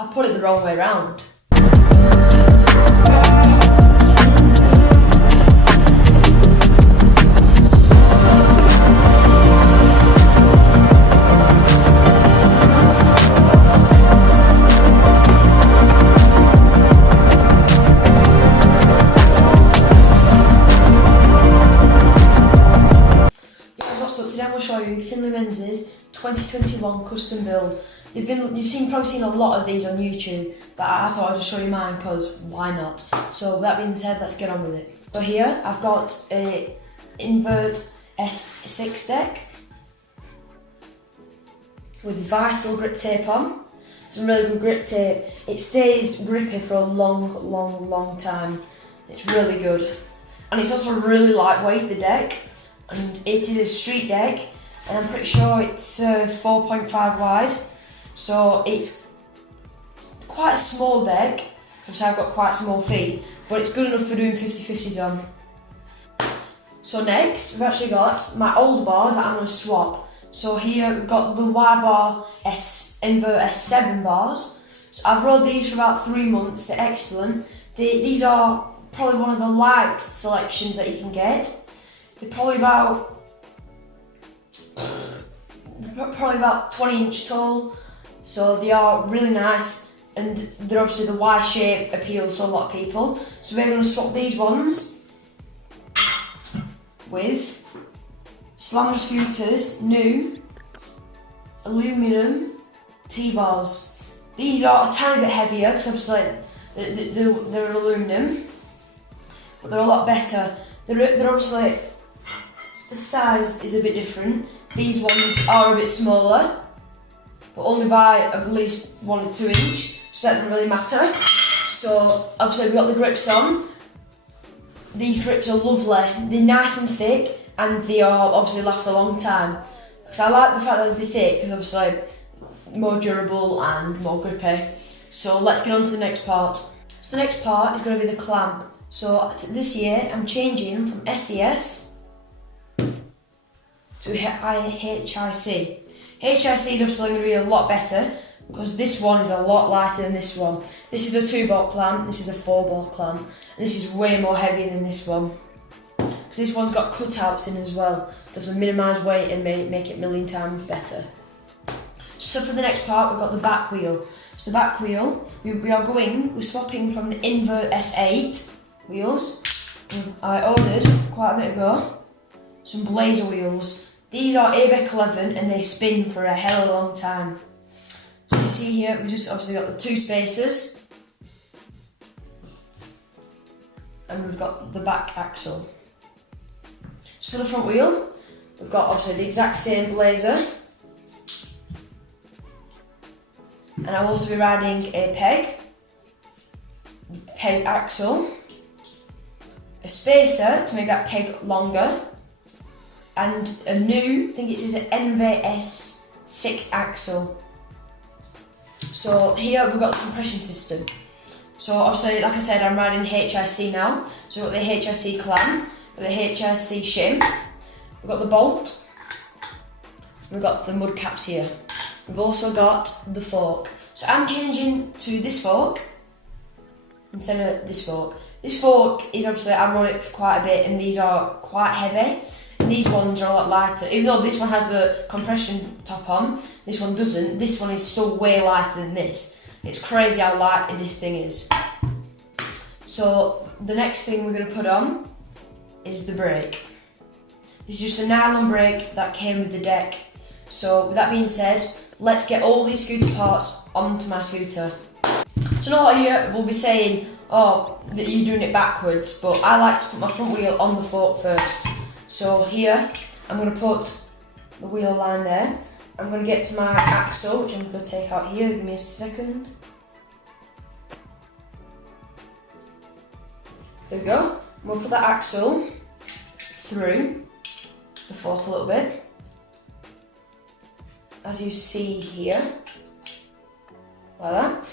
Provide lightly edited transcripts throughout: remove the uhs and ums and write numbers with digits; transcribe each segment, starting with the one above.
I put it the wrong way round. So today I'm going to show you Finley Mens's 2021 custom build. You've probably seen a lot of these on YouTube, but I thought I'd just show you mine because why not? So with that being said, let's get on with it. So here I've got a invert S6 deck with vital grip tape on. Some really good grip tape. It stays grippy for a long time. It's really good, and it's also really lightweight, the deck. And it is a street deck, and I'm pretty sure it's 4.5 wide, so it's quite a small deck, because I've got quite small feet, but it's good enough for doing 50-50s on. So next, we've actually got my older bars that I'm going to swap. So here we've got the Y bar invert S7 bars. So I've rode these for about 3 months, they're excellent. These are probably one of the light selections that you can get. They're probably about 20 inch tall, so they are really nice, and they're obviously the Y shape appeals to a lot of people. So we're going to swap these ones with Slammer Scooters new aluminium T-bars. These are a tiny bit heavier because obviously they're aluminium, but they're a lot better. They're obviously, the size is a bit different. These ones are a bit smaller, but only by at least 1 or 2 inch, so that doesn't really matter. So obviously we've got the grips on. These grips are lovely, they're nice and thick, and they are obviously last a long time. Because I like the fact that they're thick, because obviously more durable and more grippy. So let's get on to the next part. So the next part is going to be the clamp. So this year I'm changing from SES to HIC. HIC is obviously going to be a lot better because this one is a lot lighter than this one. This is a 2-bolt clamp, this is a 4-bolt clamp, and this is way more heavy than this one. Because this one's got cutouts in as well, to minimise weight and make it a million times better. So for the next part, we've got the back wheel. So the back wheel, we're swapping from the invert S8 wheels. I ordered quite a bit ago some Blazer wheels. These are ABEC 11 and they spin for a hell of a long time. So as you see here, we've just obviously got the 2 spacers, and we've got the back axle. So for the front wheel, we've got obviously the exact same Blazer, and I'll also be riding a peg axle, a spacer to make that peg longer, and a new, I think it says an NVS 6 axle. So here we've got the compression system. So obviously, like I said, I'm riding HIC now. So we've got the HIC clamp, we've got the HIC shim, we've got the bolt, we've got the mud caps here. We've also got the fork. So I'm changing to this fork instead of this fork. This fork is obviously, I rode it for quite a bit, and these are quite heavy. And these ones are a lot lighter. Even though this one has the compression top on, this one doesn't. This one is still way lighter than this. It's crazy how light this thing is. So the next thing we're going to put on is the brake. This is just a nylon brake that came with the deck. So with that being said, let's get all these scooter parts onto my scooter. So a lot of you will be saying, oh, that you're doing it backwards, but I like to put my front wheel on the fork first. So here, I'm going to put the wheel line there. I'm going to get to my axle, which I'm going to take out here. Give me a second. There we go. I'm going to put that axle through the fork a little bit, as you see here, like that.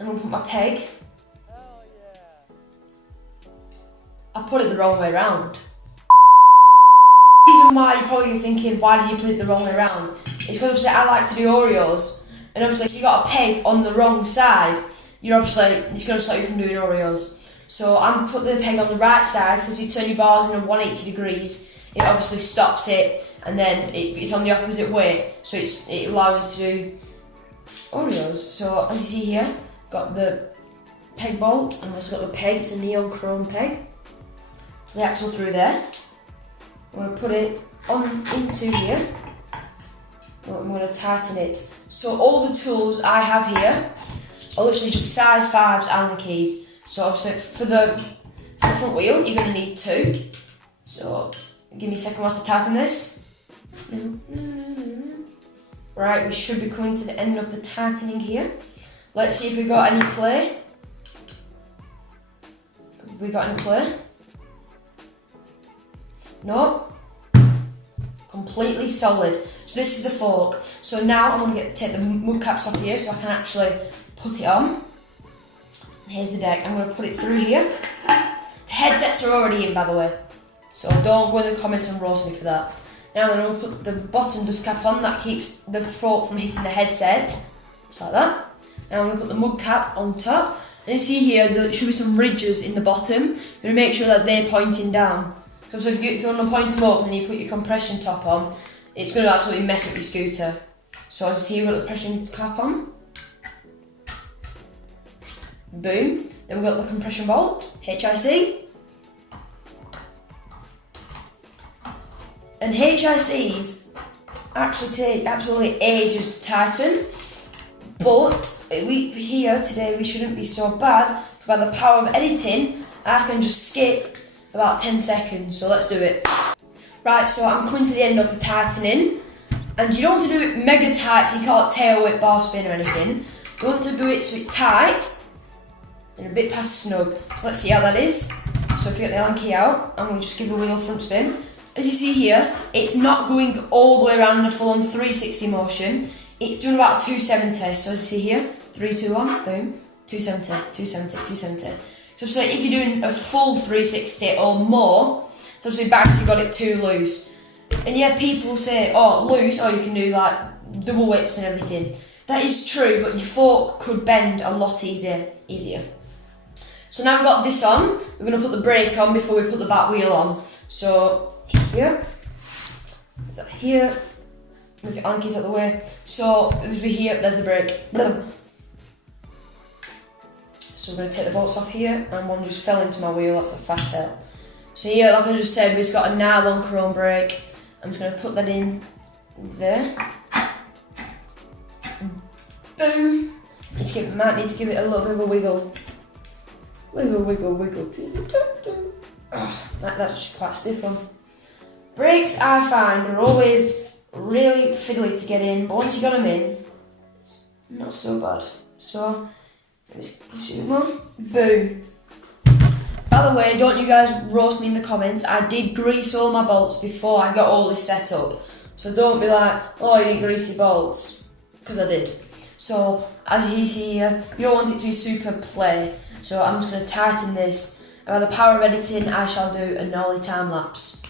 I'm going to put my peg. I put it the wrong way round. The reason why you're probably thinking, why did you put it the wrong way around? It's because obviously I like to do Oreos, And obviously if you got a peg on the wrong side, it's going to stop you from doing Oreos. So I'm putting the peg on the right side, because as you turn your bars in 180 degrees, it obviously stops it, and then it's on the opposite way, so it allows you to do Oreos. So as you see here, got the peg bolt, and also got the peg. It's a neon chrome peg. The axle through there. I'm going to put it on into here. I'm going to tighten it. So all the tools I have here are literally just size 5s Allen keys. So obviously for the front wheel, you're going to need 2. So give me a second whilst I tighten this. Right, we should be coming to the end of the tightening here. Let's see if we've got any play. Have we got any play? No. Completely solid. So this is the fork. So now I'm going to take the mud caps off here so I can actually put it on. Here's the deck. I'm going to put it through here. The headsets are already in, by the way, so don't go in the comments and roast me for that. Now I'm going to put the bottom dust cap on. That keeps the fork from hitting the headset, just like that. Now I'm going to put the mud cap on top. And you see here, there should be some ridges in the bottom. You're going to make sure that they're pointing down. So if you want to point them up and you put your compression top on, it's going to absolutely mess up your scooter. So as you see, we've got the compression cap on. Boom. Then we've got the compression bolt, HIC. And HICs actually take absolutely ages to tighten. But here today we shouldn't be so bad. By the power of editing, I can just skip about 10 seconds. So let's do it. Right, so I'm coming to the end of the tightening. And you don't want to do it mega tight so you can't tail whip, bar spin or anything. You want to do it so it's tight and a bit past snug. So let's see how that is. So if you get the Allen key out, I'm going to just give the wheel a front spin. As you see here, it's not going all the way around in a full-on 360 motion. It's doing about 270. So as you see here, 3, 2, 1, boom, 270, 270, 270. So if you're doing a full 360 or more, so obviously bags you've got it too loose. And yeah, people say, oh, loose, you can do like double whips and everything. That is true, but your fork could bend a lot easier. So now we've got this on, we're going to put the brake on before we put the back wheel on. So here, move your Allen keys out of the way. So as we here, there's the brake. So we're going to take the bolts off here, and one just fell into my wheel, that's a fat tail. So here, like I just said, we've got a nylon chrome brake. I'm just going to put that in there. Boom. Might need to give it a little bit of a wiggle. Wiggle. That's actually quite a stiff one. Brakes, I find, are always really fiddly to get in, but once you got them in, it's not so bad. So, let's push it more. Boom. By the way, don't you guys roast me in the comments. I did grease all my bolts before I got all this set up. So don't be like, oh, you didn't grease your bolts. Because I did. So, as you see here, you don't want it to be super play. So I'm just going to tighten this. And by the power of editing, I shall do a nollie time lapse.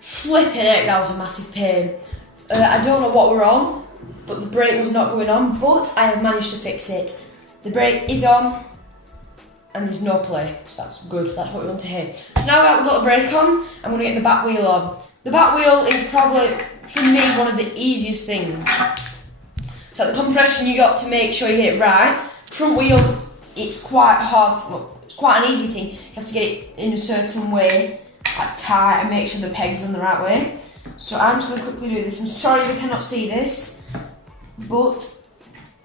Flipping heck, that was a massive pain. I don't know what we're on, but the brake was not going on, but I have managed to fix it. The brake is on, and there's no play, so that's good, that's what we want to hear. So now we've got the brake on, I'm going to get the back wheel on. The back wheel is probably, for me, one of the easiest things. So the compression, you got to make sure you get it right. Front wheel, it's quite hard, well, it's quite an easy thing. You have to get it in a certain way, like tight, and make sure the peg's on the right way. So I'm just going to quickly do this. I'm sorry you cannot see this, but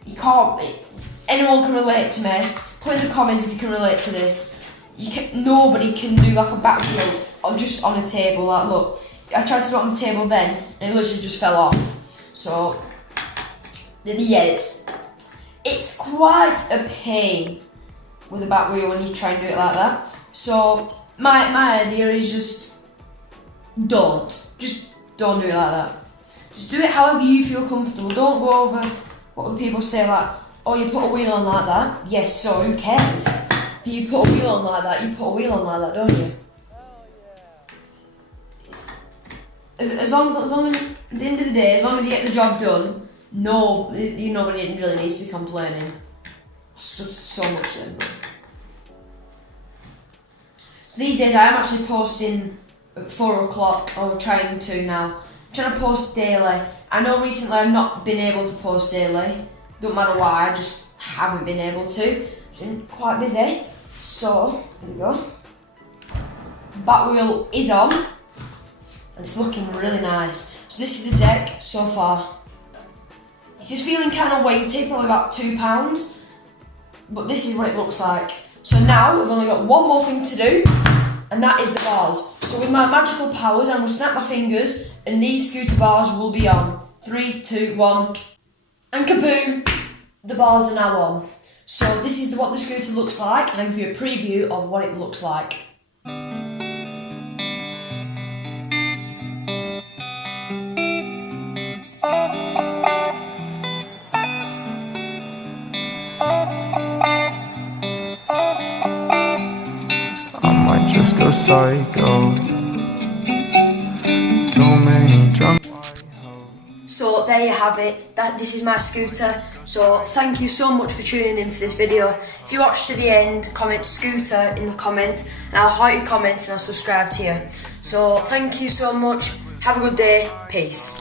you can't, anyone can relate to me. Put in the comments if you can relate to this. Nobody can do like a back wheel or just on a table. Like, look, I tried to do it on the table then, and it literally just fell off. So, yeah, it's quite a pain with a back wheel when you try and do it like that. So, my idea is just don't do it like that. Just do it however you feel comfortable. Don't go over what other people say, like, Oh, you put a wheel on like that? Yes, so who cares? If you put a wheel on like that, you put a wheel on like that, don't you? As long as, at the end of the day, as long as you get the job done, nobody really needs to be complaining. I struggled so much then. So these days I am actually posting at 4 o'clock, or trying to now. I'm trying to post daily. I know recently I've not been able to post daily. Don't matter why, I just haven't been able to. I've been quite busy. So, there we go. Back wheel is on. And it's looking really nice. So this is the deck so far. It is feeling kind of weighty, probably about £2. But this is what it looks like. So now we've only got one more thing to do, and that is the bars. So with my magical powers, I'm going to snap my fingers and these scooter bars will be on. 3, 2, 1, and kaboom! The bars are now on. So this is what the scooter looks like, and I'll give you a preview of what it looks like. Just go psycho. Too many drunk. So there you have it. This is my scooter. So thank you so much for tuning in for this video. If you watched to the end, comment scooter in the comments, and I'll heart your comments and I'll subscribe to you. So thank you so much. Have a good day. Peace.